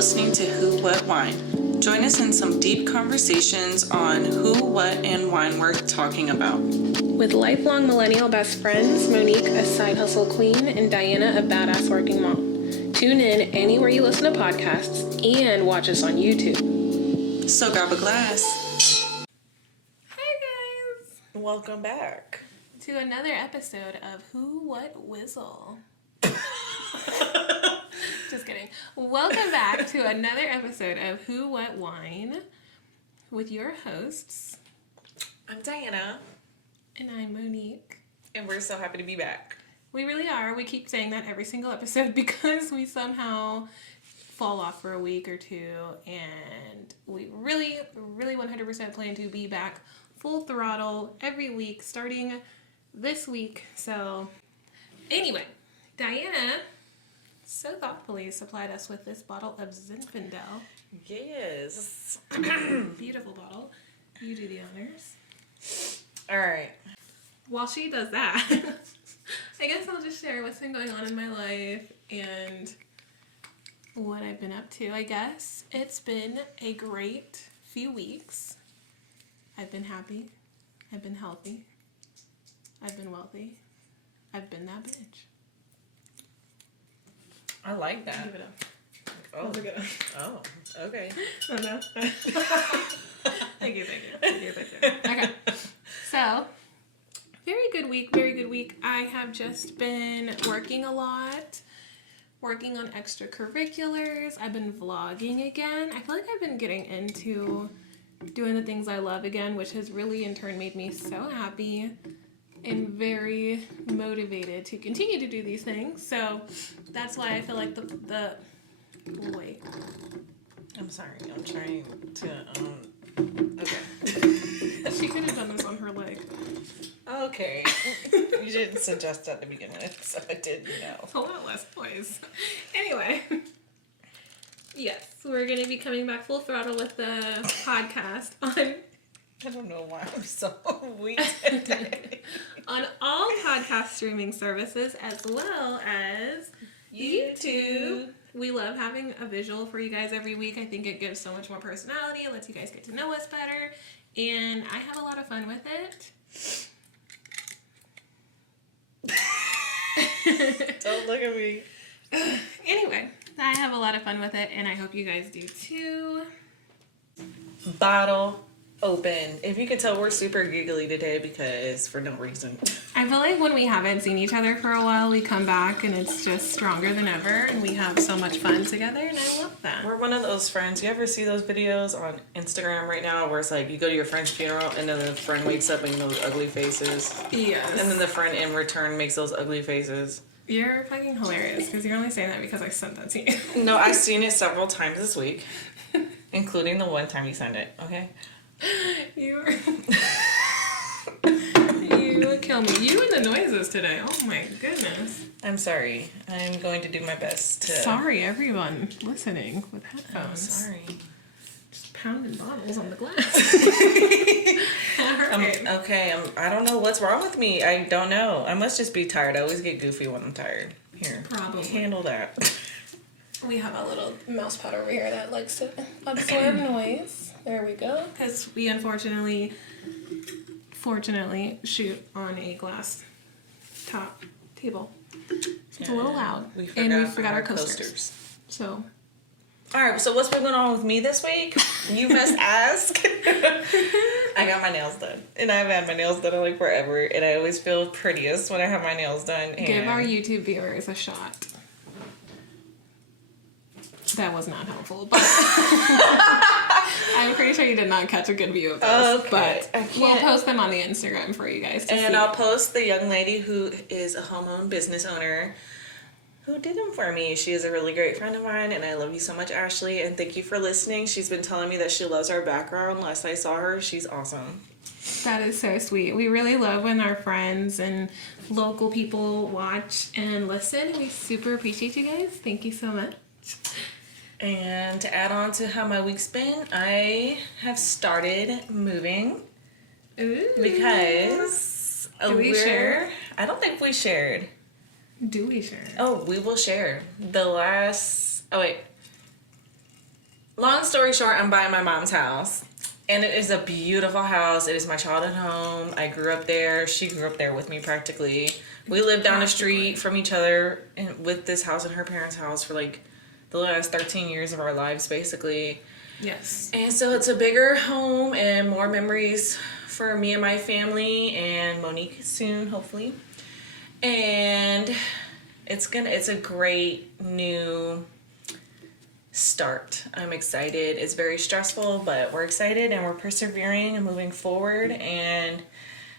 listening to Who, What, Wine. Join us in some deep conversations on who, what, and wine worth talking about. With lifelong millennial best friends, Monique, a side hustle queen, and Diana, a badass working mom. Tune in anywhere you listen to podcasts and watch us on YouTube. So grab a glass. Hi guys! Welcome back to another episode of Who, What, Whizzle. Just kidding. Welcome back to another episode of Who, What, Wine with your hosts. I'm Diana. And I'm Monique. And we're so happy to be back. We really are. We keep saying that every single episode because we somehow fall off for a week or two. And we really 100% plan to be back full throttle every week starting this week. So anyway, Diana so thoughtfully supplied us with this bottle of Zinfandel. Yes. Beautiful bottle. You do the honors. All right. While she does that, I guess I'll just share what's been going on in my life and what I've been up to, I guess. It's been a great few weeks. I've been happy. I've been healthy. I've been wealthy. I've been that bitch. I like that. Give it up. Oh. How's it going? Oh, okay. Oh, no. Thank you. Okay. So, very good week. I have just been working a lot, working on extracurriculars. I've been vlogging again. I feel like I've been getting into doing the things I love again, which has really in turn made me so happy and very motivated to continue to do these things. So that's why I feel like the wait. I'm sorry. I'm trying to okay. She could have done this on her leg. Okay. You didn't suggest at the beginning, so I did, A lot less noise. Anyway. Yes, we're going to be coming back full throttle with the podcast on... I don't know why I'm so weak today. On all podcast streaming services as well as YouTube. We love having a visual for you guys every week. I think it gives so much more personality. It lets you guys get to know us better. And I have a lot of fun with it. Don't look at me. Anyway, I have a lot of fun with it, and I hope you guys do too. Bottle open. If you could tell, we're super giggly today because for no reason. I feel like when we haven't seen each other for a while, we come back and it's just stronger than ever, and we have so much fun together, and I love that. We're one of those friends. You ever see those videos on Instagram right now where it's like you go to your friend's funeral and then the friend wakes up making those ugly faces? Yes. And then the friend in return makes those ugly faces. You're fucking hilarious because you're only saying that because I sent that to you. No, I've seen it several times this week, including the one time you sent it, okay? You would kill me. You and the noises today. Oh my goodness. I'm sorry. I'm going to do my best to... Sorry, everyone listening with headphones. I'm sorry. Just pounding bottles on the glass. I don't know what's wrong with me. I don't know. I must just be tired. I always get goofy when I'm tired. Here. Probably. Handle that. We have a little mouse pad over here that likes to absorb noise. There we go. Because we fortunately shoot on a glass top table. It's a little loud. We forgot our coasters. So. All right, so what's been going on with me this week? You must ask. I got my nails done. And I've had my nails done like forever. And I always feel prettiest when I have my nails done. And give our YouTube viewers a shot. That was not helpful, but I'm pretty sure you did not catch a good view of those. Okay. But we'll post them on the Instagram for you guys to see. And I'll post the young lady who is a home-owned business owner who did them for me. She is a really great friend of mine, and I love you so much, Ashley, and thank you for listening. She's been telling me that she loves our background. Last I saw her, she's awesome. That is so sweet. We really love when our friends and local people watch and listen. We super appreciate you guys. Thank you so much. And to add on to how my week's been, I have started moving. Ooh. Because Do we share? I don't think we shared. Do we share? Oh, we will share. long story short, I'm buying my mom's house. And it is a beautiful house. It is my childhood home. I grew up there. She grew up there with me practically. We lived down the street from each other with this house and her parents' house for like the last 13 years of our lives, basically. Yes. And so it's a bigger home and more memories for me and my family and Monique soon, hopefully. And it's a great new start. I'm excited. It's very stressful, but we're excited and we're persevering and moving forward. And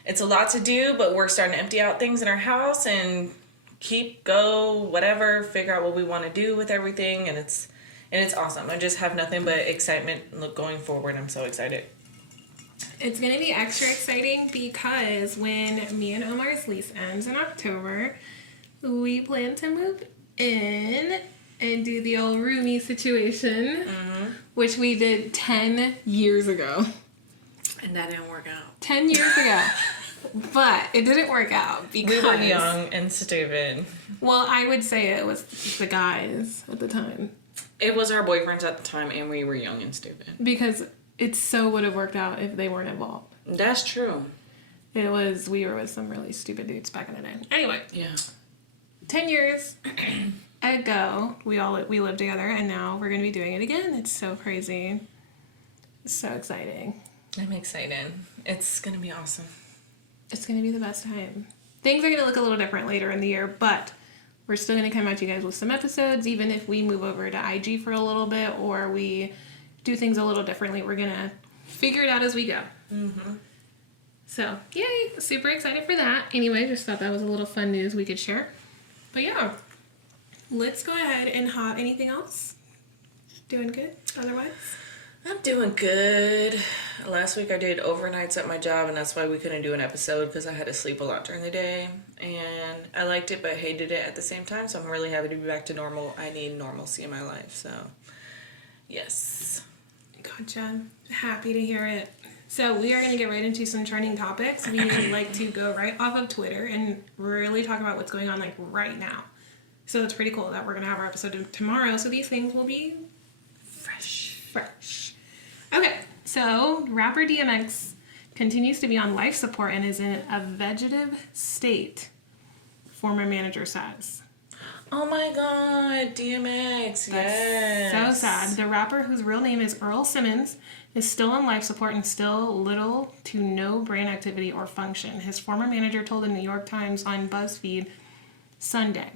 it's a lot to do, but we're starting to empty out things in our house and figure out what we want to do with everything. And it's awesome. I just have nothing but excitement going forward. I'm so excited. It's going to be extra exciting because when me and Omar's lease ends in October, we plan to move in and do the old roomie situation, which we did 10 years ago. And that didn't work out. 10 years ago. But it didn't work out because... We were young and stupid. Well, I would say it was the guys at the time. It was our boyfriends at the time, and we were young and stupid. Because it so would have worked out if they weren't involved. That's true. We were with some really stupid dudes back in the day. Anyway. Yeah. 10 years ago, we lived together, and now we're going to be doing it again. It's so crazy. It's so exciting. I'm excited. It's going to be awesome. It's going to be the best time. Things are going to look a little different later in the year, but we're still going to come at you guys with some episodes, even if we move over to IG for a little bit or we do things a little differently. We're going to figure it out as we go. Mm-hmm. So, yay. Super excited for that. Anyway, just thought that was a little fun news we could share. But yeah, let's go ahead and hop. Anything else? Doing good otherwise? I'm doing good. Last week I did overnights at my job, and that's why we couldn't do an episode because I had to sleep a lot during the day. And I liked it, but hated it at the same time. So I'm really happy to be back to normal. I need normalcy in my life. So, yes. Gotcha. Happy to hear it. So we are going to get right into some trending topics. We like to go right off of Twitter and really talk about what's going on like right now. So it's pretty cool that we're going to have our episode tomorrow. So these things will be fresh. Okay, so rapper DMX continues to be on life support and is in a vegetative state, former manager says. Oh my God, DMX, yes. So sad. The rapper, whose real name is Earl Simmons, is still on life support and still little to no brain activity or function. His former manager told the New York Times on BuzzFeed Sunday.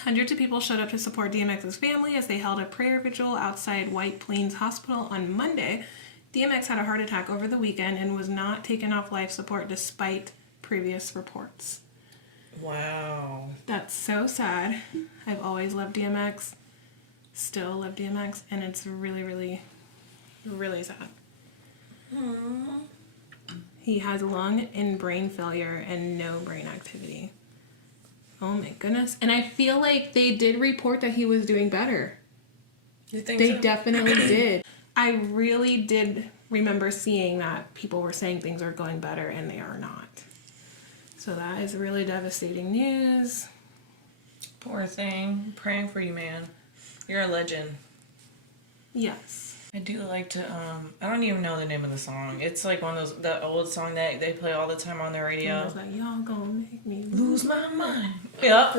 Hundreds of people showed up to support DMX's family as they held a prayer vigil outside White Plains Hospital on Monday. DMX had a heart attack over the weekend and was not taken off life support despite previous reports. Wow. That's so sad. I've always loved DMX. Still love DMX. And it's really, really, really sad. Aww. He has lung and brain failure and no brain activity. Oh my goodness. And I feel like they did report that he was doing better. You think They so? definitely did. I really did remember seeing that people were saying things are going better and they are not. So that is really devastating news. Poor thing. Praying for you, man. You're a legend. Yes. I do like to, I don't even know the name of the song. It's like one of those, the old song that they play all the time on the radio. I was like, y'all gonna make me Lose my mind. Yep.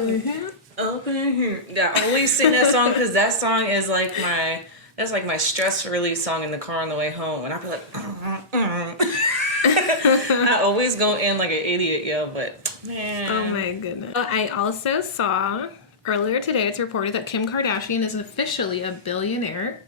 Up in here. Yeah, I always sing that song because that song is like that's like my stress release song in the car on the way home. And I'll be like, I always go in like an idiot, yo, but man. Oh my goodness. I also saw earlier today, it's reported that Kim Kardashian is officially a billionaire.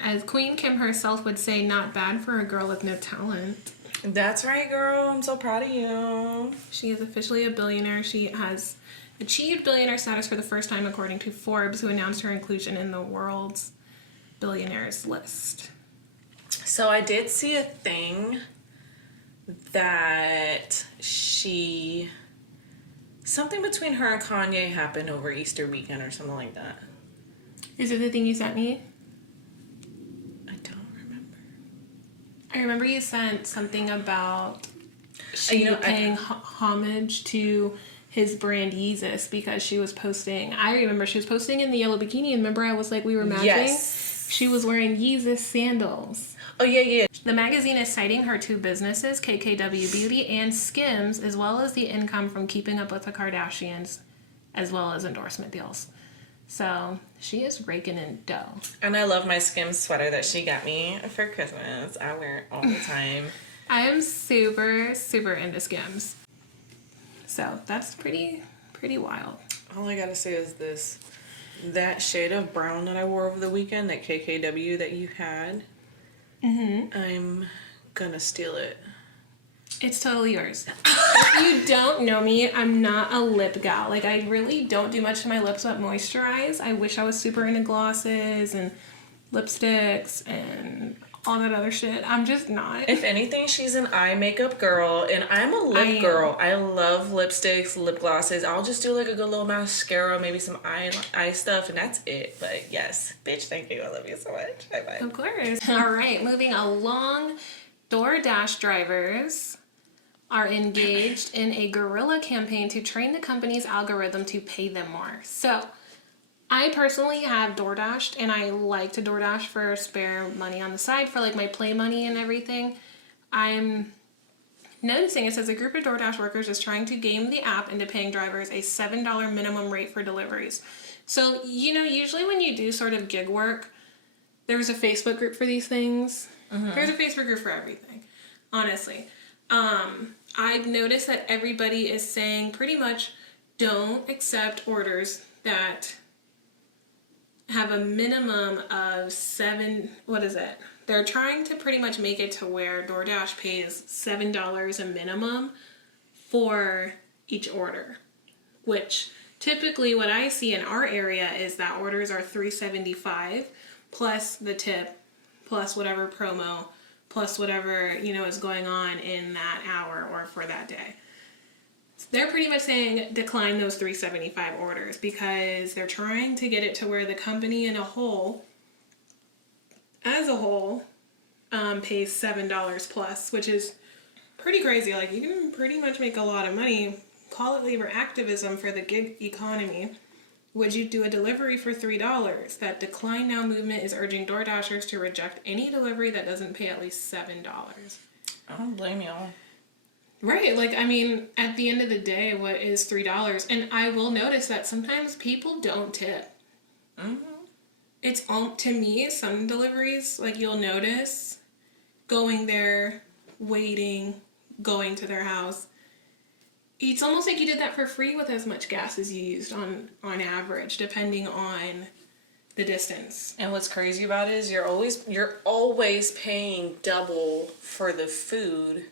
As Queen Kim herself would say, not bad for a girl with no talent. That's right, girl. I'm so proud of you. She is officially a billionaire. She has achieved billionaire status for the first time, according to Forbes, who announced her inclusion in the world's billionaires list. So I did see a thing that something between her and Kanye happened over Easter weekend or something like that. Is it the thing you sent me? I remember you sent something about paying homage to his brand Yeezus because she was posting. I remember she was posting in the yellow bikini, and remember I was like, we were matching? Yes. She was wearing Yeezus sandals. Oh, yeah. The magazine is citing her two businesses, KKW Beauty and Skims, as well as the income from keeping up with the Kardashians, as well as endorsement deals. So she is raking in dough. And I love my Skims sweater that she got me for Christmas. I wear it all the time. I am super, super into Skims. So that's pretty wild. All I gotta say is this. That shade of brown that I wore over the weekend, that KKW that you had, I'm gonna steal it. It's totally yours. If you don't know me, I'm not a lip gal. Like, I really don't do much to my lips but moisturize. I wish I was super into glosses and lipsticks and all that other shit. I'm just not. If anything, she's an eye makeup girl, and I'm a lip girl. I love lipsticks, lip glosses. I'll just do like a good little mascara, maybe some eye stuff, and that's it. But yes, bitch, thank you. I love you so much. Bye-bye. Of course. All right, moving along. DoorDash drivers are engaged in a guerrilla campaign to train the company's algorithm to pay them more. So, I personally have DoorDashed, and I like to DoorDash for spare money on the side for like my play money and everything. I'm noticing it says a group of DoorDash workers is trying to game the app into paying drivers a $7 minimum rate for deliveries. So, you know, usually when you do sort of gig work, there's a Facebook group for these things. There's a Facebook group for everything, honestly. I've noticed that everybody is saying pretty much don't accept orders that have a minimum of they're trying to pretty much make it to where DoorDash pays $7 a minimum for each order, which typically what I see in our area is that orders are $3.75 plus the tip, plus whatever promo, plus whatever, you know, is going on in that hour or for that day. They're pretty much saying decline those $3.75 orders because they're trying to get it to where the company as a whole, pays $7 plus, which is pretty crazy. Like, you can pretty much make a lot of money. Call it labor activism for the gig economy. Would you do a delivery for $3? That Decline Now movement is urging DoorDashers to reject any delivery that doesn't pay at least $7. I don't blame y'all. Right, like, I mean, at the end of the day, what is $3? And I will notice that sometimes people don't tip. It's, to me, some deliveries, like, you'll notice going there, waiting, going to their house. It's almost like you did that for free with as much gas as you used on average, depending on the distance. And what's crazy about it is you're always paying double for the food.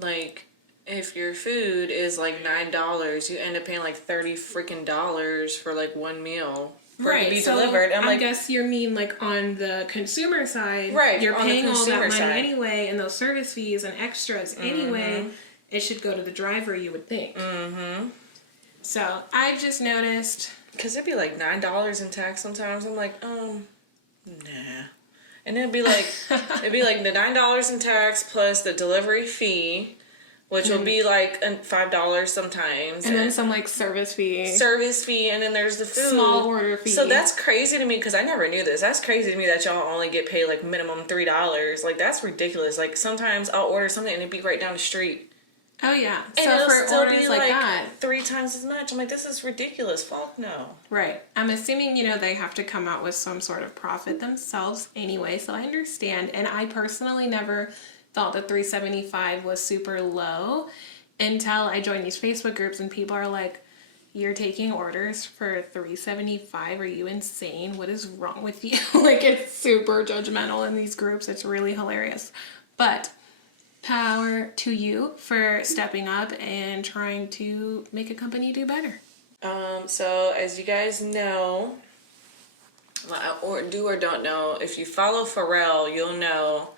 Like, if your food is like $9, you end up paying like $30 freaking dollars for like one meal for it to be delivered. I guess you mean like on the consumer side, right? You're paying all that money anyway, and those service fees and extras anyway. It should go to the driver, you would think. So I've just noticed, because it'd be like $9 in tax sometimes. I'm like, nah. And it'd be like the $9 in tax plus the delivery fee, which will be like $5 sometimes, and then some like service fee, and then there's the food, small order fee. So that's crazy to me because I never knew this. That's crazy to me that y'all only get paid like minimum $3. Like, that's ridiculous. Like, sometimes I'll order something and it'd be right down the street. Oh yeah, and so it'll for still orders be like like that, 3 times as much. I'm like, this is ridiculous. Fuck no. Right. I'm assuming, you know, they have to come out with some sort of profit themselves anyway, so I understand. And I personally never thought that $3.75 was super low until I joined these Facebook groups and people are like, you're taking orders for $3.75? Are you insane? What is wrong with you? Like, it's super judgmental in these groups. It's really hilarious. But power to you for stepping up and trying to make a company do better. So as you guys know, or do or don't know, if you follow Pharrell, you'll know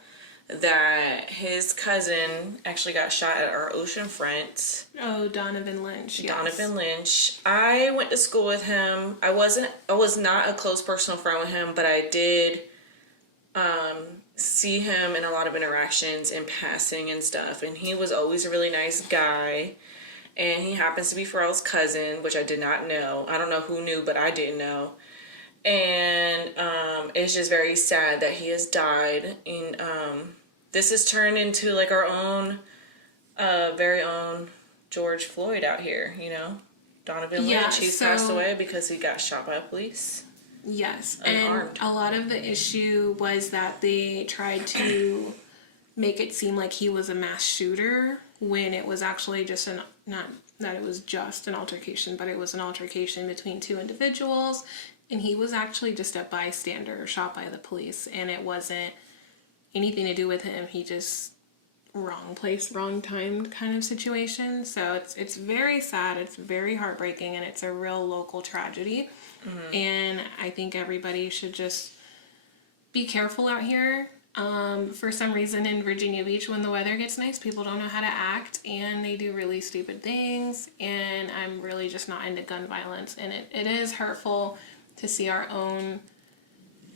that his cousin actually got shot at our oceanfront. Oh, Donovan Lynch. Yes. Donovan Lynch. I went to school with him. I was not a close personal friend with him, but I did see him in a lot of interactions in passing and stuff, and he was always a really nice guy. And he happens to be Pharrell's cousin, which I did not know. I don't know who knew, but I didn't know. And it's just very sad that he has died. And this has turned into like our own, very own George Floyd out here, you know? Donovan Lynch, he's passed away because he got shot by police. Yes, Unarmed. and a lot of the issue was that they tried to make it seem like he was a mass shooter when it was actually just not that it was just an altercation, but it was an altercation between two individuals, and he was actually just a bystander shot by the police, and it wasn't anything to do with him. He just wrong place, wrong time kind of situation. So it's very sad, it's very heartbreaking, and it's a real local tragedy. Mm-hmm. And I think everybody should just be careful out here. For some reason in Virginia Beach, when the weather gets nice, people don't know how to act and they do really stupid things. And I'm really just not into gun violence. And it is hurtful to see our own,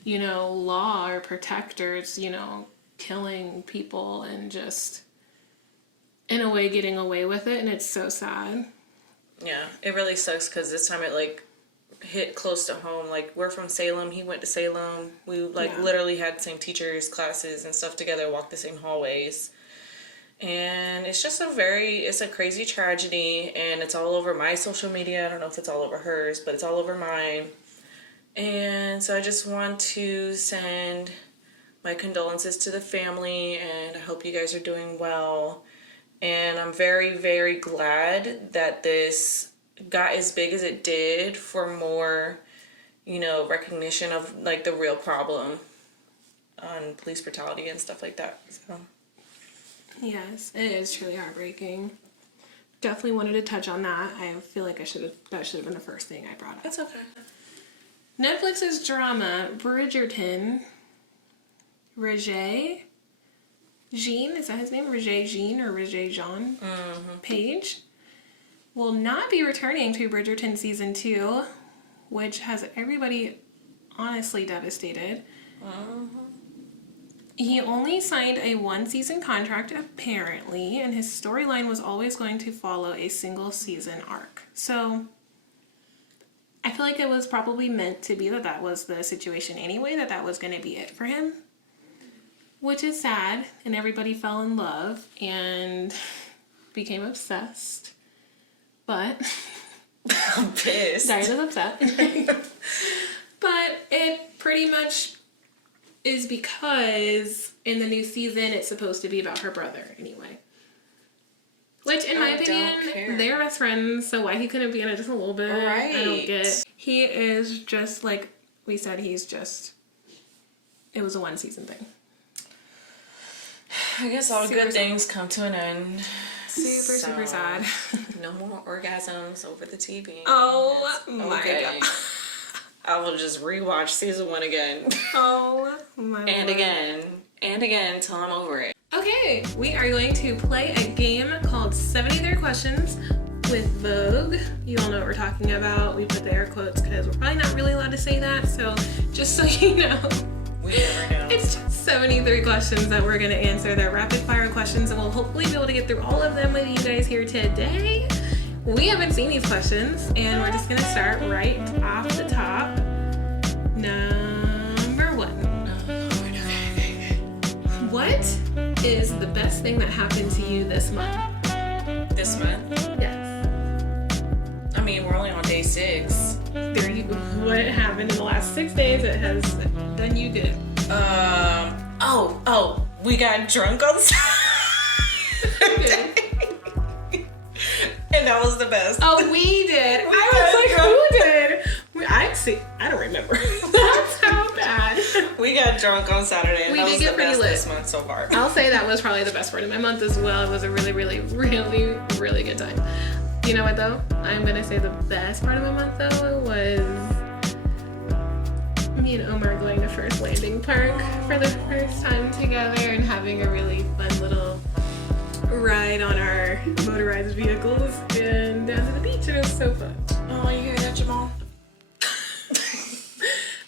you know, law or protectors, you know, killing people and just in a way getting away with it. And it's so sad. Yeah, it really sucks because this time it like hit close to home. Like, we're from Salem, he went to Salem, we like literally had the same teachers, classes and stuff together, walked the same hallways, and it's just it's a crazy tragedy, and it's all over my social media. I don't know if it's all over hers, but it's all over mine. And so I just want to send my condolences to the family, and I hope you guys are doing well. And I'm very, very glad that this got as big as it did for more, you know, recognition of like the real problem on police brutality and stuff like that. So yes, it is truly heartbreaking. Definitely wanted to touch on that. I feel like that should have been the first thing I brought up. that's okay. Netflix's drama Bridgerton, Regé Jean, is that his name? Regé Jean or Regé Jean Page will not be returning to Bridgerton season 2, which has everybody honestly devastated. He only signed a 1-season contract apparently, and his storyline was always going to follow a single season arc. So I feel like it was probably meant to be that was the situation anyway, that was going to be it for him, which is sad. And everybody fell in love and became obsessed. But I'm pissed. Diane is upset. But it pretty much is because in the new season it's supposed to be about her brother anyway. Which, in my opinion, they're best friends, so why he couldn't be in it just a little bit, right. I don't get. He is just, like we said, it was a 1-season thing. I guess all good things come to an end. Super sad. No more orgasms over the TV. Oh my god. I will just rewatch season 1 again. Oh my god. And again till I'm over it. Okay, we are going to play a game called 73 Questions with Vogue. You all know what we're talking about. We put the air quotes because we're probably not really allowed to say that, so just so you know. We never know. It's just 73 questions that we're going to answer. They're rapid fire questions, and we'll hopefully be able to get through all of them with you guys here today. We haven't seen these questions, and we're just going to start right off the top. Number 1. What is the best thing that happened to you this month? This month? Yes. I mean, we're only on day 6. There you go. What happened in the last 6 days that has done you good? We got drunk on Saturday. And that was the best. Oh, we did. I was like, who did? I don't remember. That's how bad. We got drunk on Saturday, and We that did was get the pretty best lit. this month so far. I'll say that was probably the best part of my month as well. It was a really, really, really, really good time. You know what, though? I'm going to say the best part of my month, though, was me and Omar going to First Landing Park for the first time together and having a really fun little ride on our motorized vehicles and down to the beach. It was so fun. Oh, you hear that, Jamal?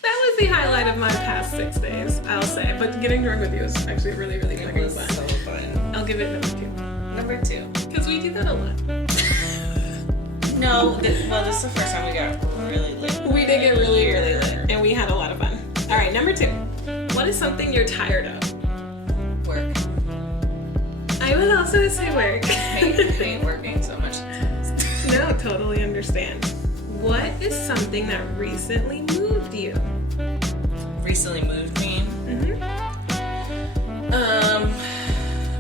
That was the highlight of my past 6 days, I'll say. But getting drunk with you was actually really, really fucking It was fun. so fun. I'll give it number 2. Number 2. Because we do that a lot. No, this is the first time we got really lit. We did get really, really lit. And we is something you're tired of? Work. I would also say work. I hate working so much. No, totally understand. What is something that recently moved you? Recently moved me.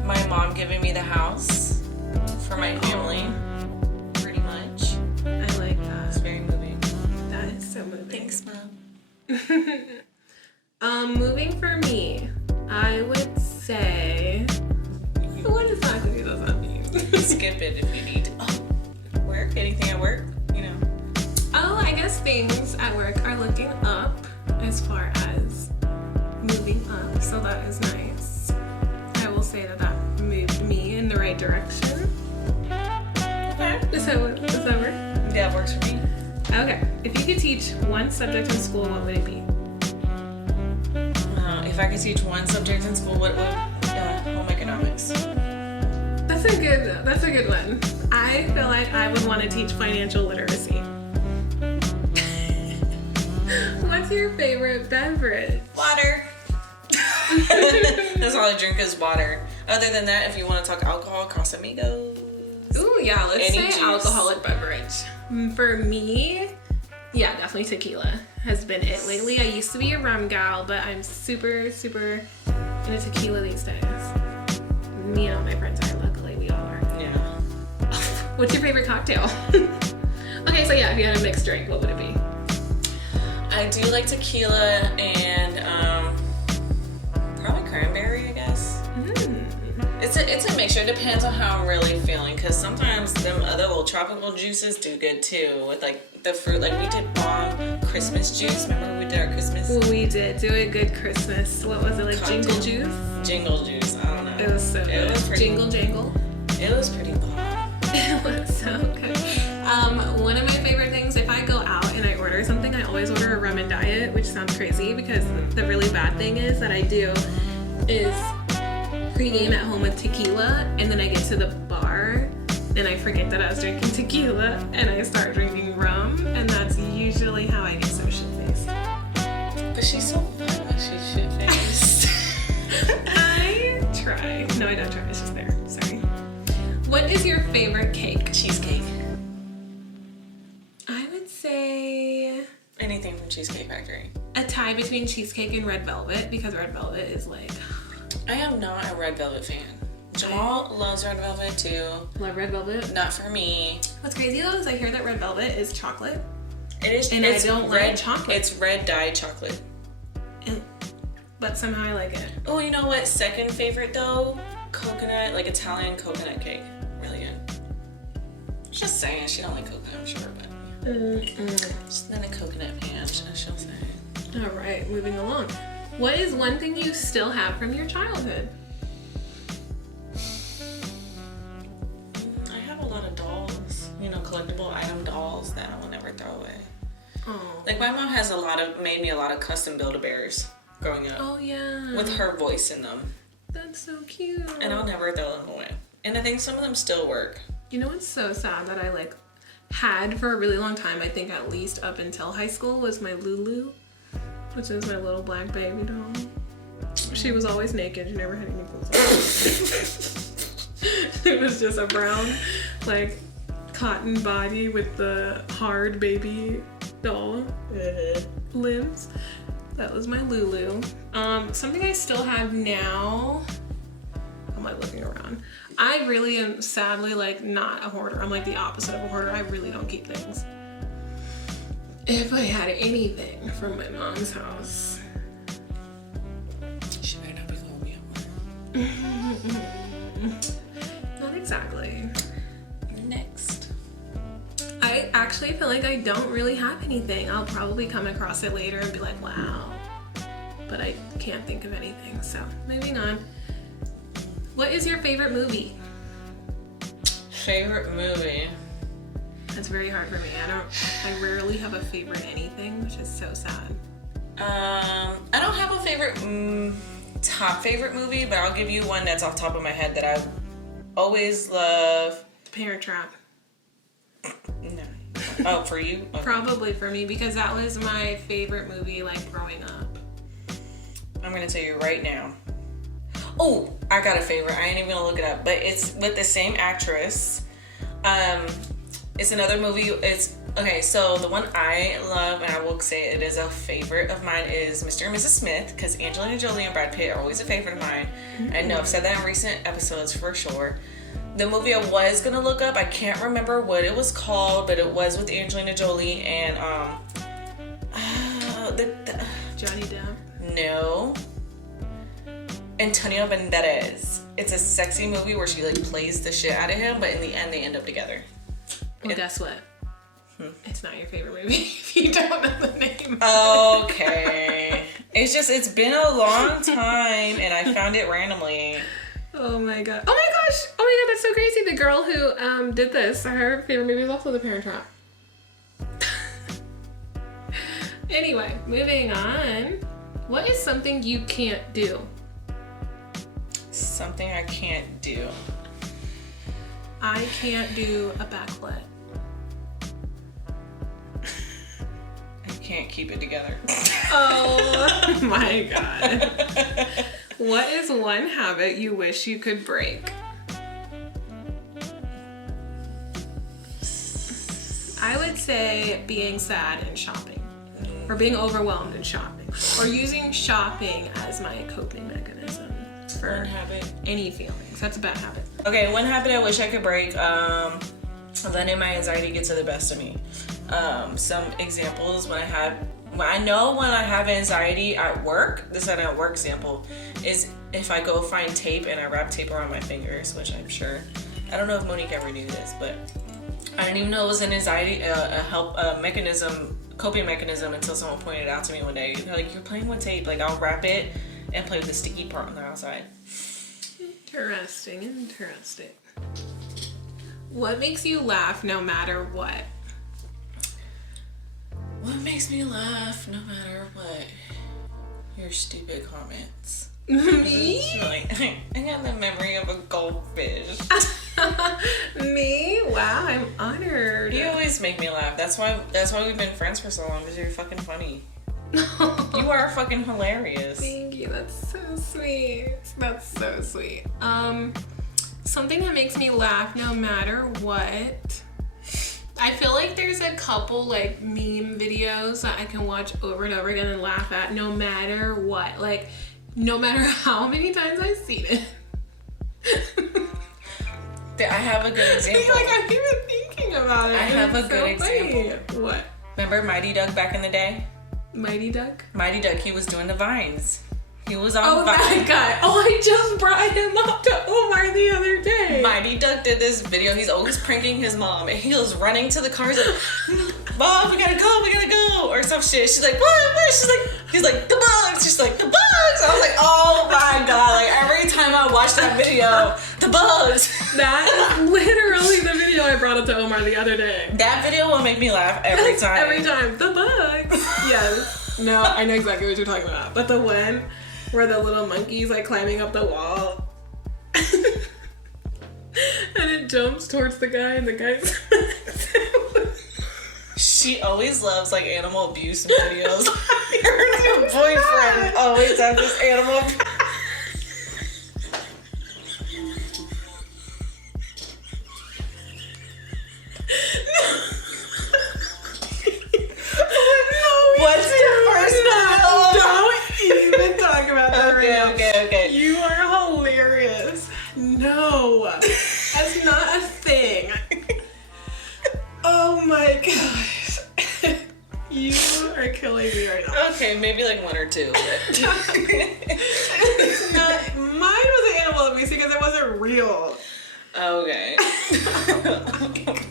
My mom giving me the house for my family. Pretty much. I like that. It's very moving. That is so moving. Thanks, Mom. Moving for me, I would say. What exactly does that mean? Skip it if you need to. Oh, work? Anything at work? You know. Oh, I guess things at work are looking up as far as moving up, so that is nice. I will say that moved me in the right direction. Okay. Does that work? Yeah, it works for me. Okay. If you could teach one subject in school, what would it be? If I could teach one subject in school, what would home economics? That's a good one. I feel like I would want to teach financial literacy. What's your favorite beverage? Water. That's all I drink is water. Other than that, if you want to talk alcohol, Casamigos. Ooh, yeah, let's Any say juice. alcoholic beverage. For me, yeah, definitely tequila has been it lately. I used to be a rum gal, but I'm super, super into tequila these days. Me and all my friends are, luckily we all are. Yeah. What's your favorite cocktail? Okay, so yeah, if you had a mixed drink, what would it be? I do like tequila and probably cranberry, I guess. It's a mixture. It depends on how I'm really feeling, because sometimes them other little tropical juices do good too with like the fruit. Like we did bomb Christmas juice. Remember we did our Christmas? We did do a good Christmas. What was it, like cocktail. jingle juice? Jingle juice. I don't know. It was so good. It was pretty. Jingle jangle. It was pretty bomb. It was so good. One of my favorite things, if I go out and I order something, I always order a rum and diet, which sounds crazy because the really bad thing is that I do is pregame at home with tequila, and then I get to the bar and I forget that I was drinking tequila and I start drinking rum, and that's usually how I get so shit-faced. But she's so fun when she's shit-faced. I try. No, I don't try. It's just there. Sorry. What is your favorite cake? Cheesecake. I would say Anything from Cheesecake Factory. a tie between cheesecake and red velvet, because red velvet is like... I am not a red velvet fan. Jamal loves red velvet too. Love red velvet. Not for me. What's crazy though is I hear that red velvet is chocolate. It is. And it's I don't red like chocolate. It's red dyed chocolate. But somehow I like it. Oh, you know what? Second favorite though, coconut, like Italian coconut cake. Really good. Just saying, she don't like coconut, I'm sure, but just then a coconut pan, she'll say. All right, moving along. What is one thing you still have from your childhood? I have a lot of dolls, collectible item dolls that I will never throw away. Oh. Like my mom has made me a lot of custom Build-A-Bears growing up. Oh yeah. With her voice in them. That's so cute. And I'll never throw them away. And I think some of them still work. You know what's so sad that I had for a really long time, I think at least up until high school, was my Lulu, which is my little black baby doll. She was always naked. She never had any clothes on. It was just a brown, cotton body with the hard baby doll limbs. That was my Lulu. Something I still have now. I'm looking around. I really am sadly not a hoarder. I'm the opposite of a hoarder. I really don't keep things. If I had anything from my mom's house. She better not be calling me up. Not exactly. Next. I actually feel like I don't really have anything. I'll probably come across it later and be like, wow. But I can't think of anything. So moving on. What is your favorite movie? Favorite movie? That's very hard for me. I rarely have a favorite anything, which is so sad. I don't have a favorite top favorite movie, but I'll give you one that's off the top of my head that I always love. The Parent Trap. No. Oh, for you? Okay. Probably for me, because that was my favorite movie growing up. I'm gonna tell you right now. Oh, I got a favorite. I ain't even gonna look it up, but it's with the same actress. It's another movie. It's okay. So the one I love, and I will say it is a favorite of mine, is Mr. and Mrs. Smith, because Angelina Jolie and Brad Pitt are always a favorite of mine. I know I've said that in recent episodes for sure. The movie I was gonna look up, I can't remember what it was called, but it was with Angelina Jolie and Johnny Depp. No. Antonio Banderas. It's a sexy movie where she like plays the shit out of him, but in the end they end up together. Well, guess what? It's not your favorite movie if you don't know the name. Okay. It's been a long time and I found it randomly. Oh my god. Oh my gosh. Oh my god, that's so crazy. The girl who did this, her favorite movie was also The Parent Trap. Anyway, moving on. What is something you can't do? Something I can't do. I can't do a backflip. I can't keep it together. Oh my god. What is one habit you wish you could break? I would say being sad and shopping. Or being overwhelmed in shopping. Or using shopping as my coping mechanism for One habit. any feelings. That's a bad habit. Okay, one habit I wish I could break, letting my anxiety get to the best of me. Some examples when I know when I have anxiety at work, this is an at work example, is if I go find tape and I wrap tape around my fingers, which I'm sure, I don't know if Monique ever knew this, but I didn't even know it was an anxiety, coping mechanism until someone pointed it out to me one day. They're like, you're playing with tape, like I'll wrap it and play with the sticky part on the outside. Interesting. What makes you laugh no matter what? What makes me laugh no matter what? Your stupid comments. Me? I got the memory of a goldfish. Me? Wow, I'm honored. You always make me laugh. That's why we've been friends for so long, because you're fucking funny. You are fucking hilarious. Thank you. That's so sweet. Something that makes me laugh no matter what. I feel like there's a couple like meme videos that I can watch over and over again and laugh at no matter what. Like, no matter how many times I've seen it. I have a good example. Like, I'm even thinking about it. I have a good example. Funny. What? Remember Mighty Doug back in the day? Mighty Duck? Mighty Doug, he was doing the vines. He was on Vine. That guy. Oh, I just brought him up to Omar the other day. Mighty Doug did this video. He's always pranking his mom. And he goes running to the car. He's like, Mom, we gotta go. Or some shit. She's like, what? He's like, the bugs. She's like, the bugs. I was like, oh my God. Like, every time I watch that video, the bugs. That is literally the video I brought up to Omar the other day. That video will make me laugh every time. Every time. The bugs. Yes. No, I know exactly what you're talking about. But the one where the little monkey's like climbing up the wall. And it jumps towards the guy and the guy's She always loves like animal abuse videos. Her new boyfriend always has this animal What's the first one? Don't even talk about that. Okay. You are hilarious. No, that's not a thing. Oh my gosh. You are killing me right now. Okay, maybe like one or two. It's not, mine was an animal abuse because it wasn't real. Okay.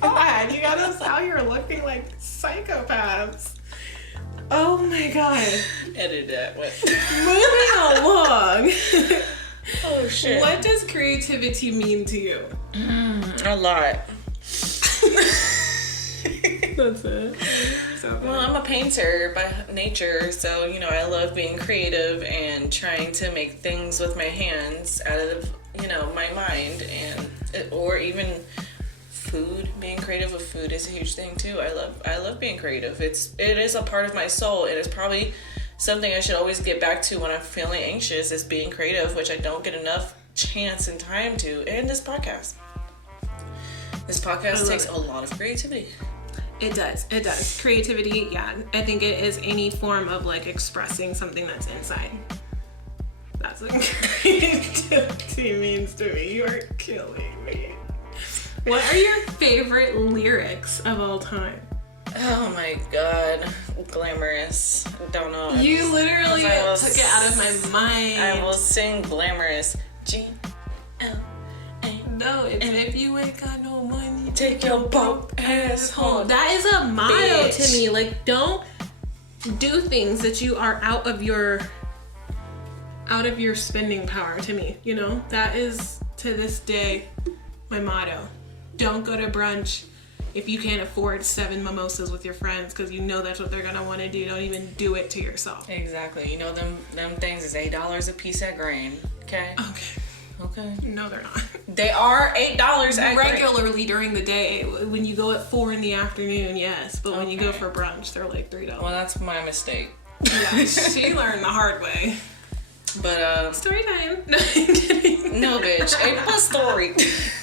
God, you got us out here looking like psychopaths. Oh my God. Edit that one. Moving along. Oh shit. What does creativity mean to you? A lot. That's it. Well, I'm a painter by nature, so I love being creative and trying to make things with my hands out of my mind, or even food. Being creative with food is a huge thing too. I love being creative. It is a part of my soul. It is probably something I should always get back to when I'm feeling anxious is being creative, which I don't get enough chance and time to. And this podcast. This podcast takes a lot of creativity. It does. It does. Creativity, yeah. I think it is any form of like expressing something that's inside. That's what creativity means to me. You are killing me. What are your favorite lyrics of all time? Oh my god. Glamorous. Don't know. You literally took it out of my mind. I will sing Glamorous. G-L-A. No, it's if you ain't got no money, take your broke ass home. That is a motto Bitch. to me. Like, don't do things that you are out of your spending power to me. You know, that is to this day my motto. Don't go to brunch if you can't afford 7 mimosas with your friends because you know that's what they're gonna want to do. Don't even do it to yourself. Exactly. You know them things is $8 a piece at Grain. Okay. Okay. No, they're not. They are $8 at Grain. Regularly during the day, when you go at 4 in the afternoon, yes, but when you go for brunch, they're like $3. Well, that's my mistake. Yeah, she learned the hard way. But story time. No, I'm kidding. No, bitch. Ain't my story.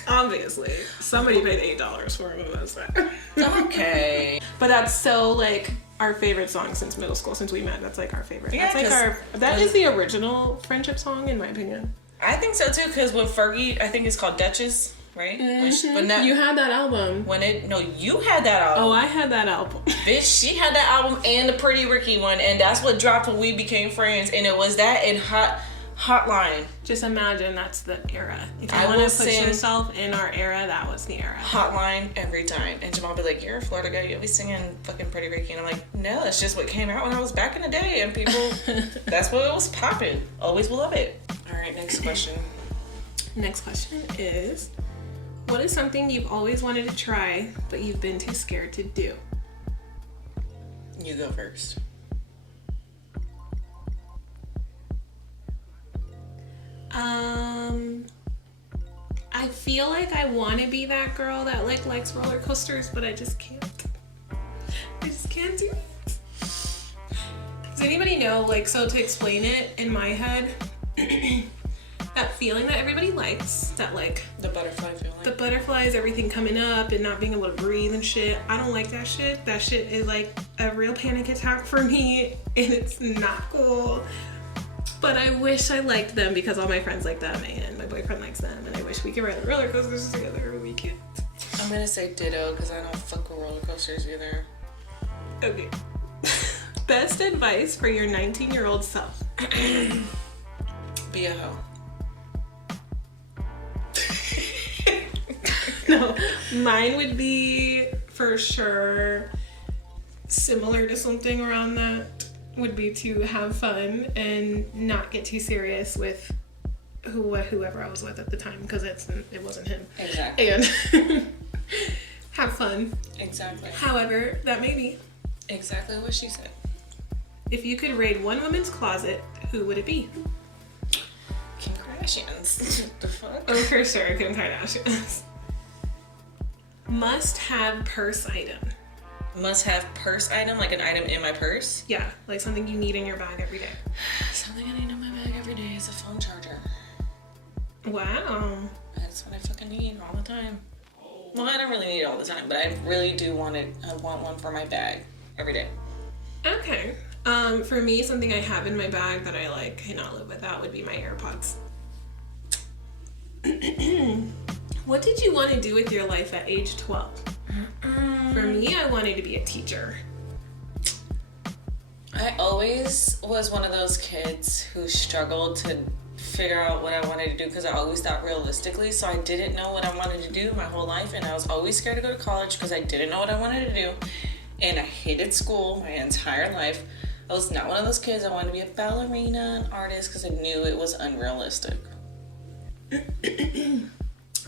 Obviously, somebody paid $8 for it. That's that. Okay. But that's so like our favorite song since middle school. Since we met, that's like our favorite. Yeah, that's like that is the original friendship song in my opinion. I think so too, because with Fergie, I think it's called Duchess, right? Mm-hmm. You had that album. You had that album. Oh, I had that album. Bitch, she had that album and the Pretty Ricky one, and that's what dropped when we became friends, and it was that and Hotline. Just imagine that's the era. If you want to put yourself in our era, that was the era. Hotline every time. And Jamal be like, you're a Florida guy, you'll be singing fucking Pretty Ricky. And I'm like, no, it's just what came out when I was back in the day, and people, that's what it was popping. Always will love it. All right, next question. Next question is, what is something you've always wanted to try, but you've been too scared to do? You go first. I feel like I want to be that girl that like likes roller coasters, but I just can't. I just can't do it. Does anybody know, like, so to explain it in my head, that feeling that everybody likes, that like the butterfly feeling. The butterflies, everything coming up and not being able to breathe and shit. I don't like that shit. That shit is like a real panic attack for me, and it's not cool. But I wish I liked them because all my friends like them and my boyfriend likes them, and I wish we could ride the roller coasters together, but we can't. I'm gonna say ditto because I don't fuck with roller coasters either. Okay. Best advice for your 19-year-old self. Be a hoe. No, mine would be for sure similar to something around that. Would be to have fun and not get too serious with whoever I was with at the time, because it wasn't him. Exactly. And have fun. Exactly. However that may be. Exactly what she said. If you could raid one woman's closet, who would it be? Kim Kardashian's. The fuck? Oh, for sure, Kim Kardashian. Must have purse item. Must have purse item, like an item in my purse? Yeah, like something you need in your bag every day. Something I need in my bag every day is a phone charger. Wow. That's what I fucking need all the time. Well, I don't really need it all the time, but I really do want it. I want one for my bag every day. Okay. For me, something I have in my bag that I like cannot live without would be my AirPods. What did you want to do with your life at age 12? For me, I wanted to be a teacher. I always was one of those kids who struggled to figure out what I wanted to do because I always thought realistically, so I didn't know what I wanted to do my whole life, and I was always scared to go to college because I didn't know what I wanted to do, and I hated school my entire life. I was not one of those kids. I wanted to be a ballerina, an artist, because I knew it was unrealistic.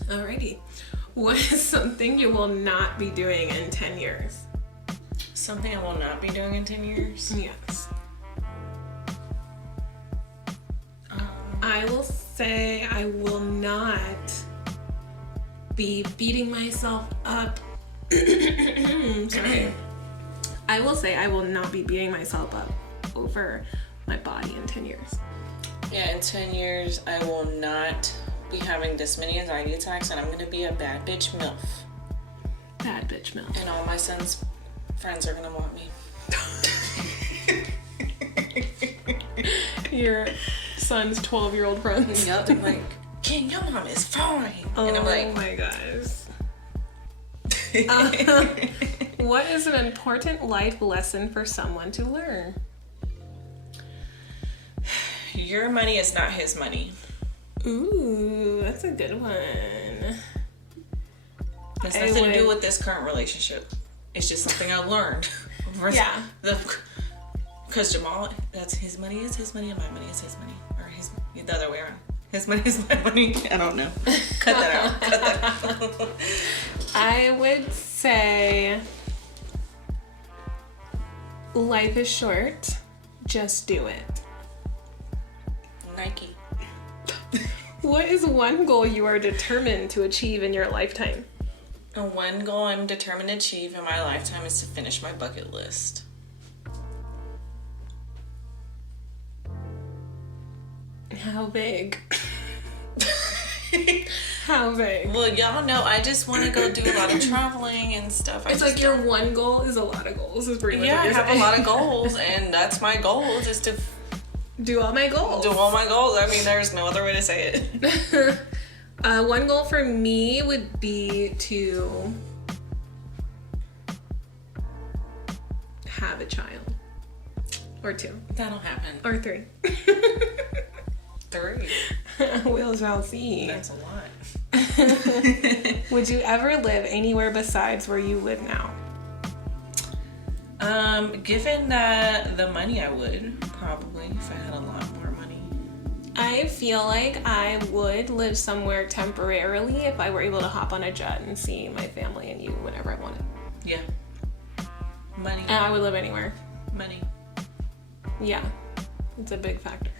Alrighty. What is something you will not be doing in 10 years? Something I will not be doing in 10 years? Yes. I will say I will not be beating myself up. Sorry. I will say I will not be beating myself up over my body in 10 years. Yeah, in 10 years, I will not be having this many anxiety attacks, and I'm going to be a bad bitch MILF. Bad bitch milk. And all my son's friends are going to want me. Your son's 12-year-old friends. Yep, they're like, King, your mom is fine. Oh, and I'm like, my gosh. What is an important life lesson for someone to learn? your money is not his money. Ooh, that's a good one. It's nothing to do with this current relationship. It's just something I learned. Yeah. Because Jamal, that's his money is his money and my money is his money. Or the other way around. His money is my money. I don't know. Cut that out. I would say life is short. Just do it. Nike. What is one goal you are determined to achieve in your lifetime? And one goal I'm determined to achieve in my lifetime is to finish my bucket list. How big? How big? Well, y'all know I just want to go do a lot of traveling and stuff. It's like your one goal is a lot of goals. Is pretty much I what you're have saying. a lot of goals, and that's my goal, just to Do all my goals. do all my goals. I mean, there's no other way to say it. One goal for me would be to have a child. Or 2. That'll happen. Or 3. 3. We'll shall see. That's a lot. Would you ever live anywhere besides where you live now? Given that the money, I would probably if I had a lot more money. I feel like I would live somewhere temporarily if I were able to hop on a jet and see my family and you whenever I wanted. Yeah. Money. And I would live anywhere. Money. Yeah. It's a big factor.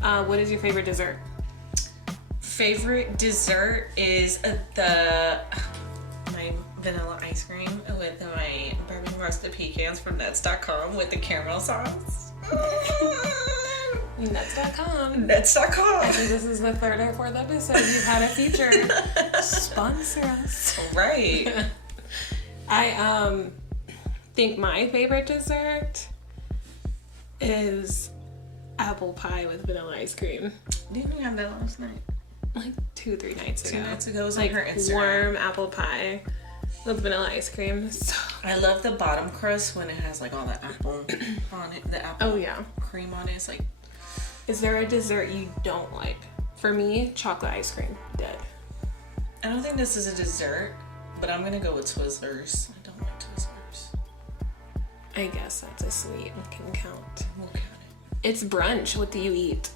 What is your favorite dessert? Favorite dessert is my vanilla ice cream with my bourbon roasted pecans from nuts.com with the caramel sauce. Nuts.com. Nuts.com. I think this is the 3rd or 4th episode you've had a feature. Sponsor us. Right. I think my favorite dessert is apple pie with vanilla ice cream. Didn't you have that last night? Like 2-3 nights ago. 2 nights ago, it was like on her Instagram. warm apple pie with vanilla ice cream. So I love the bottom crust when it has like all the apple on it. The apple oh yeah. cream on it. It's like, Is there a dessert you don't like? For me, chocolate ice cream. Dead. I don't think this is a dessert, but I'm gonna go with Twizzlers. I don't like Twizzlers. I guess that's a sweet. Can count. We'll count It's brunch. What do you eat?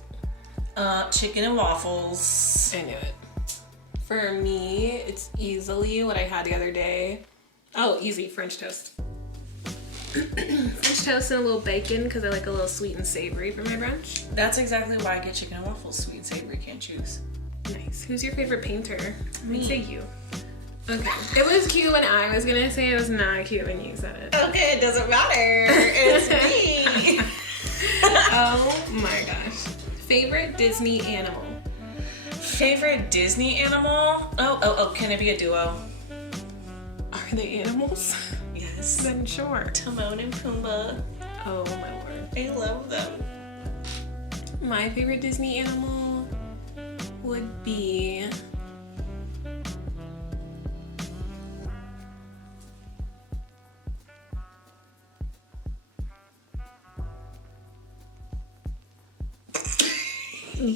it. Chicken and waffles. I knew it. For me, it's easily what I had the other day. Oh, easy. French toast. French toast and a little bacon because I like a little sweet and savory for my brunch. That's exactly why I get chicken and waffles. Sweet and savory, can't choose. Nice. Who's your favorite painter? Me. I'd say you. Okay. It was cute when I was gonna say it. Was not cute when you said it. Okay, it doesn't matter. It's me. Oh my gosh. Favorite Disney animal? Favorite Disney animal? Oh, can it be a duo? Are they animals? Yes. Then sure. Timon and Pumbaa. Oh my word. I love them. My favorite Disney animal would be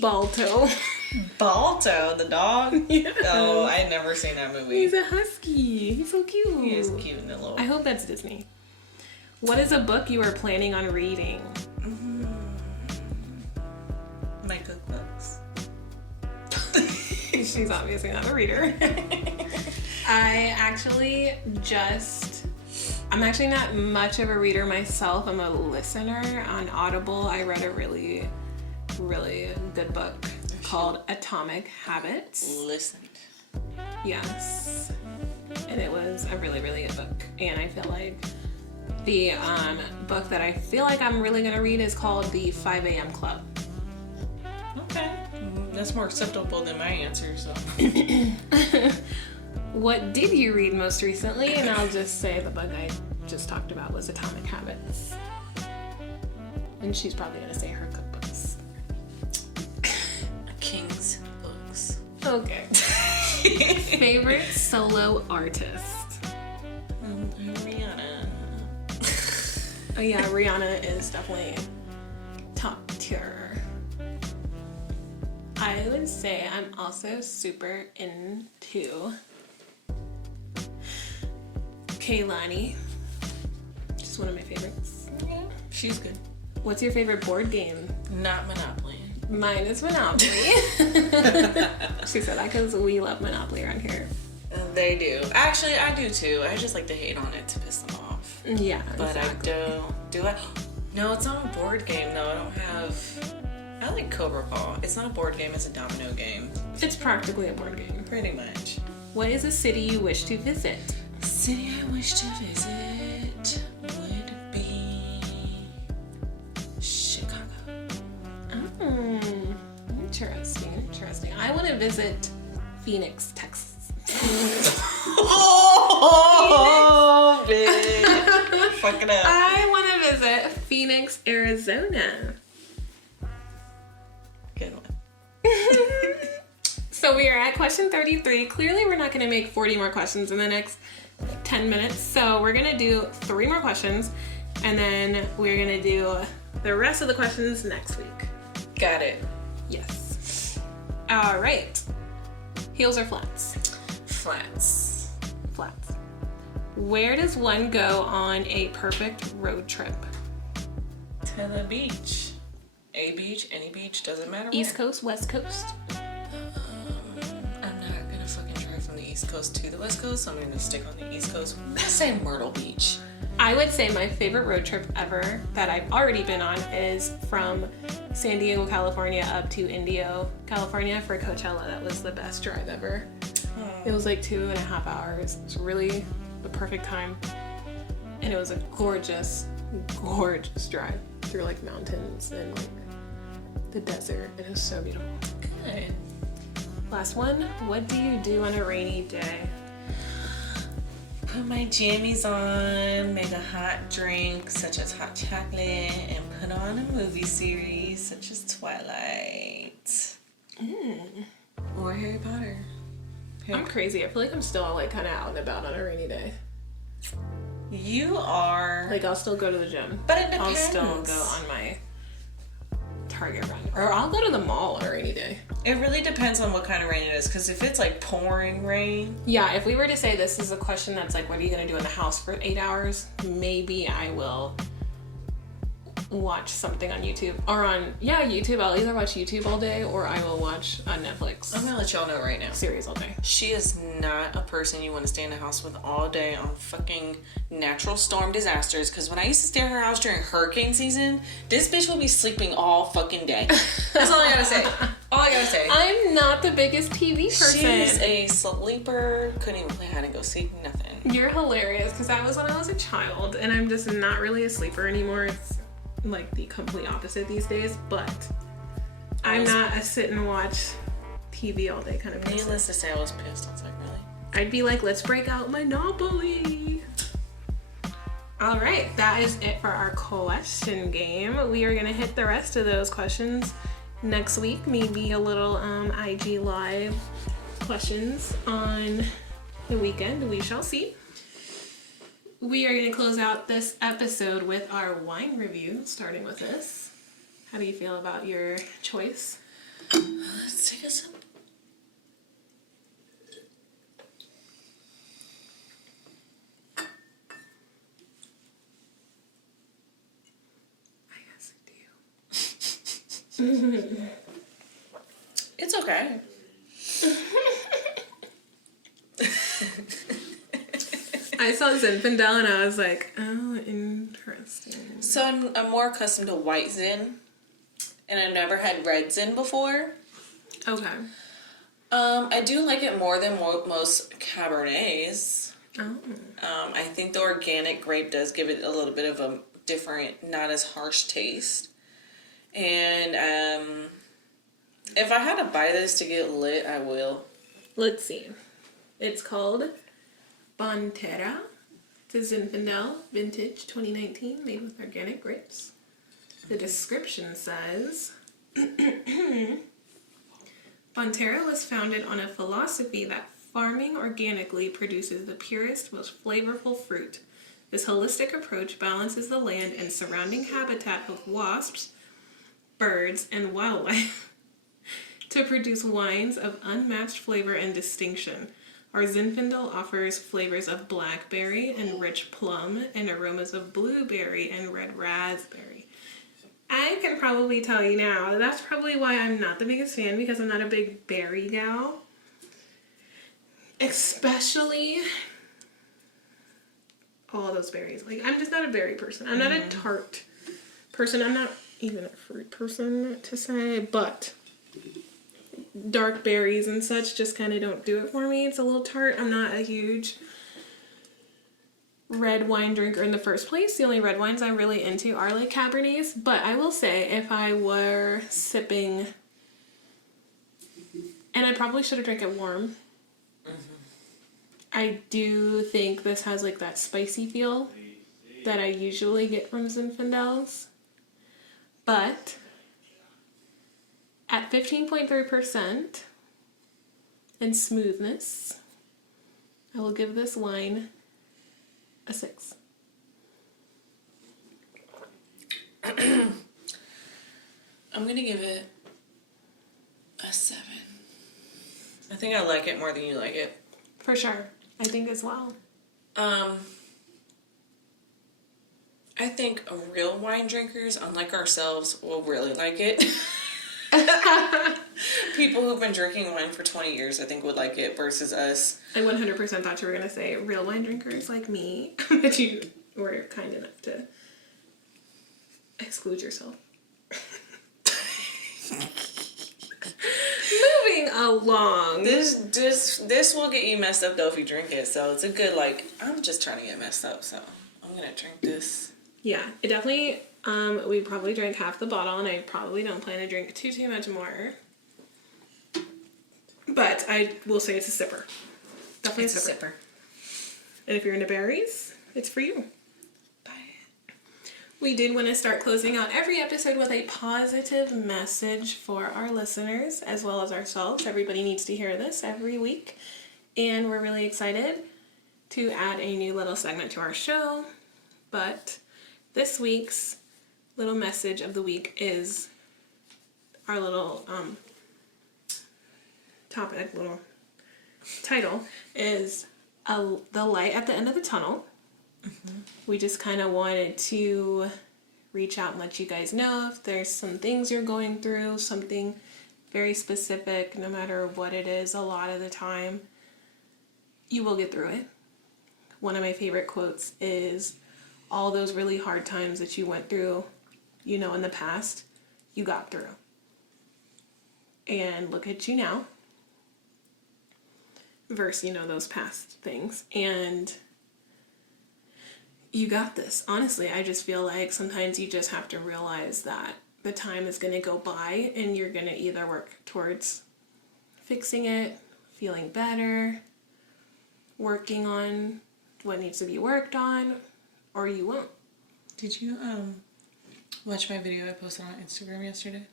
Balto. Balto, the dog? Yeah. Oh, I had never seen that movie. He's a husky. He's so cute. He is cute and a little. I hope that's Disney. What is a book you are planning on reading? My cookbooks. She's obviously not a reader. I'm actually not much of a reader myself. I'm a listener. On Audible, I read a really, really good book called Atomic Habits. Listened. Yes. And it was a really, really good book. And I feel like The book that I feel like I'm really gonna read is called The 5 a.m. Club. Okay. That's more acceptable than my answer, so. What did you read most recently? And I'll just say the book I just talked about was Atomic Habits. And she's probably gonna say her cookbooks. King's books. Okay. Favorite solo artist? Rihanna. Oh yeah, Rihanna is definitely top tier. I would say I'm also super into Kehlani. She's one of my favorites. Yeah, she's good. What's your favorite board game? Not Monopoly. Mine is Monopoly. She said that because we love Monopoly around here. They do. Actually, I do too. I just like to hate on it to piss them off. Yeah, But exactly. I don't. Do I? No, it's not a board game though. I don't have. I like Cobra Ball. It's not a board game. It's a domino game. It's practically a board game. Pretty much. What is a city you wish to visit? City I wish to visit would be Chicago. Oh, interesting. I want to visit Phoenix, Texas. Oh, bitch. Fuck it up. I want to visit Phoenix, Arizona. Good one. So we are at question 33. Clearly we're not going to make 40 more questions in the next 10 minutes. So we're going to do 3 more questions and then we're going to do the rest of the questions next week. Got it. Yes. All right. Heels or flats? Flats. Flats. Where does one go on a perfect road trip? To the beach. A beach, any beach, doesn't matter. East where. Coast, West Coast? I'm not gonna fucking drive from the East Coast to the West Coast, so I'm gonna stick on the East Coast. Let's say Myrtle Beach. I would say my favorite road trip ever that I've already been on is from San Diego, California up to Indio, California for Coachella. That was the best drive ever. It was like 2.5 hours. It was really the perfect time. And it was a gorgeous drive through like mountains and like the desert. It is so beautiful. Good. Last one. What do you do on a rainy day? Put my jammies on, make a hot drink such as hot chocolate, and put on a movie series such as Twilight. Or Harry Potter. I'm crazy. I feel like I'm still like kind of out and about on a rainy day. You are. Like I'll still go to the gym. But it depends. I'll still go on my Target run. Or I'll go to the mall on a rainy day. It really depends on what kind of rain it is. Because if it's like pouring rain. Yeah, if we were to say this is a question that's like, what are you going to do in the house for 8 hours? Maybe I will watch something on YouTube. Or on, YouTube. I'll either watch YouTube all day or I will watch on Netflix. I'm going to let y'all know right now. Series all day. She is not a person you want to stay in the house with all day on fucking natural storm disasters. Because when I used to stay at her house during hurricane season, this bitch would be sleeping all fucking day. That's all I gotta say. All I gotta say. I'm not the biggest TV person. She's a sleeper. Couldn't even play hide and go seek. Nothing. You're hilarious because that was when I was a child and I'm just not really a sleeper anymore. It's like the complete opposite these days, but I'm not a sit and watch TV all day kind of person. Needless to say, I was pissed. I was like, really? I'd be like, let's break out Monopoly. All right, that is it for our question game. We are gonna hit the rest of those questions next week. Maybe a little IG live questions on the weekend. We shall see. We are going to close out this episode with our wine review, starting with this. How do you feel about your choice? Let's take a sip. I guess I do. It's okay. I saw zinfandel and I was like, oh, interesting. So I'm more accustomed to white zin, and I've never had red zin before. Okay. I do like it more than most Cabernets. Oh. I think the organic grape does give it a little bit of a different, not as harsh taste. And if I had to buy this to get lit, I will. Let's see. It's called Bonterra. It's a Zinfandel Vintage 2019 made with organic grapes. The description says, Bonterra was founded on a philosophy that farming organically produces the purest, most flavorful fruit. This holistic approach balances the land and surrounding habitat of wasps, birds, and wildlife to produce wines of unmatched flavor and distinction. Our Zinfandel offers flavors of blackberry and rich plum and aromas of blueberry and red raspberry. I can probably tell you now, that's probably why I'm not the biggest fan, because I'm not a big berry gal. Especially all those berries. Like, I'm just not a berry person. I'm not a tart person. I'm not even a fruit person, to say, but dark berries and such just kind of don't do it for me. It's a little tart. I'm not a huge red wine drinker in the first place. The only red wines I'm really into are like Cabernets, but I will say if I were sipping, and I probably should have drank it warm, I do think this has like that spicy feel that I usually get from Zinfandels, but at 15.3% in smoothness, I will give this wine a 6. I'm gonna give it a 7. I think I like it more than you like it. For sure. I think as well. I think real wine drinkers, unlike ourselves, will really like it. People who've been drinking wine for 20 years, I think, would like it versus us. I 100% thought you were going to say real wine drinkers like me, but you were kind enough to exclude yourself. Moving along. This will get you messed up though if you drink it. So it's a good, like, I'm just trying to get messed up, so I'm gonna drink this. Yeah, it definitely, we probably drank half the bottle, and I probably don't plan to drink too much more. But I will say it's a sipper. Definitely a sipper. And if you're into berries, it's for you. We did want to start closing out every episode with a positive message for our listeners as well as ourselves. Everybody needs to hear this every week. And we're really excited to add a new little segment to our show. But this week's little message of the week is our little topic, little title is the light at the end of the tunnel. Mm-hmm. We just kind of wanted to reach out and let you guys know if there's some things you're going through, something very specific, no matter what it is, a lot of the time, you will get through it. One of my favorite quotes is, all those really hard times that you went through, you know, in the past, you got through. And look at you now, versus, you know, those past things. And you got this. Honestly, I just feel like sometimes you just have to realize that the time is going to go by and you're going to either work towards fixing it, feeling better, working on what needs to be worked on, or you won't. Did you watch my video I posted on Instagram yesterday?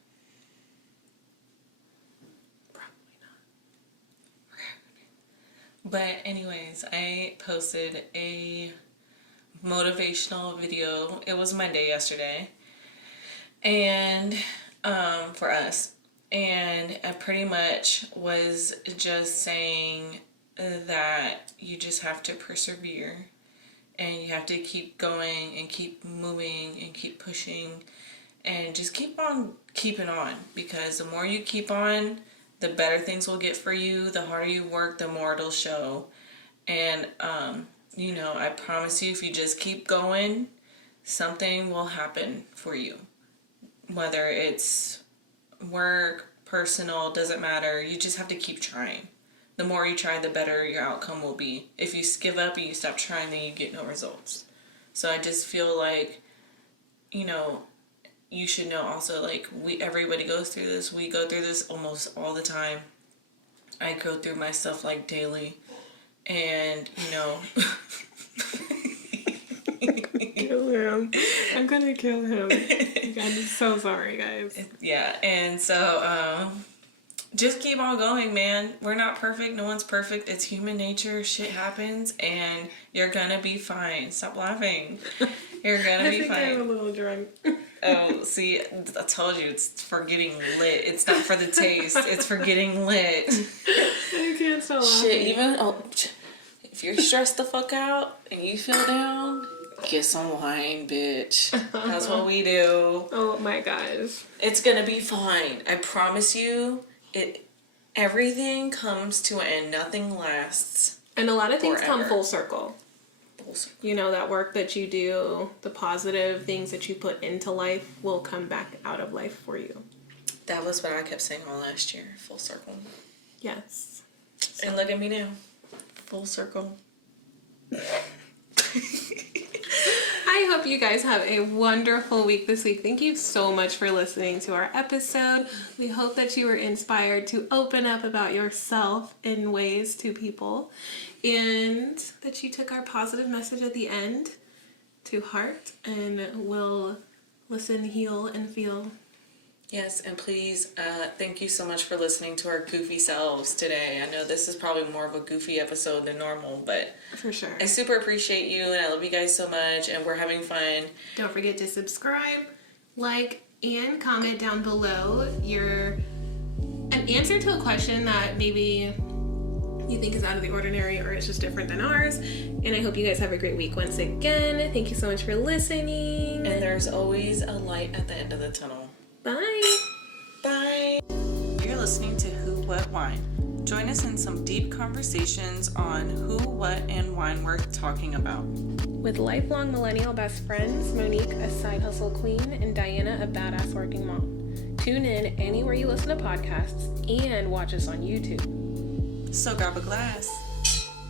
Probably not. But anyways, I posted a motivational video. It was Monday yesterday, and for us, and I pretty much was just saying that you just have to persevere and you have to keep going and keep moving and keep pushing and just keep on keeping on, because the more you keep on, the better things will get for you. The harder you work, the more it'll show. And you know, I promise you, if you just keep going, something will happen for you. Whether it's work, personal, doesn't matter. You just have to keep trying. the more you try, the better your outcome will be. If you give up and you stop trying, then you get no results. So I just feel like, you know, you should know also, like, everybody goes through this. We go through this almost all the time. I go through my stuff, like, daily. And, you know... Kill him. I'm gonna kill him. I'm so sorry, guys. Yeah, and so, just keep on going, man. We're not perfect. No one's perfect. It's human nature. Shit happens, and you're gonna be fine. Stop laughing. You're gonna be fine. I'm a little drunk. Oh, see, I told you, it's for getting lit. It's not for the taste. It's for getting lit. I can't stop laughing. Shit, if you're stressed the fuck out and you feel down, get some wine, bitch. That's what we do. Oh my gosh. It's gonna be fine. I promise you. Everything comes to an end. Nothing lasts. And a lot of things forever. come full circle. You know, that work that you do, the positive things that you put into life will come back out of life for you. That was what I kept saying all last year. Full circle. Yes. And look at me now. Full circle. I hope you guys have a wonderful week this week. Thank you so much for listening to our episode. We hope that you were inspired to open up about yourself in ways to people, and that you took our positive message at the end to heart and will listen, heal, and feel. Yes, and please, thank you so much for listening to our goofy selves today. I know this is probably more of a goofy episode than normal, but for sure. I super appreciate you, and I love you guys so much, and we're having fun. Don't forget to subscribe, like, and comment down below an answer to a question that maybe you think is out of the ordinary or it's just different than ours. And I hope you guys have a great week once again. Thank you so much for listening. And there's always a light at the end of the tunnel. Bye. Bye. You're listening to Who, What, Wine. Join us in some deep conversations on who, what, and wine worth talking about. With lifelong millennial best friends, Monique, a side hustle queen, and Diana, a badass working mom. Tune in anywhere you listen to podcasts and watch us on YouTube. So grab a glass.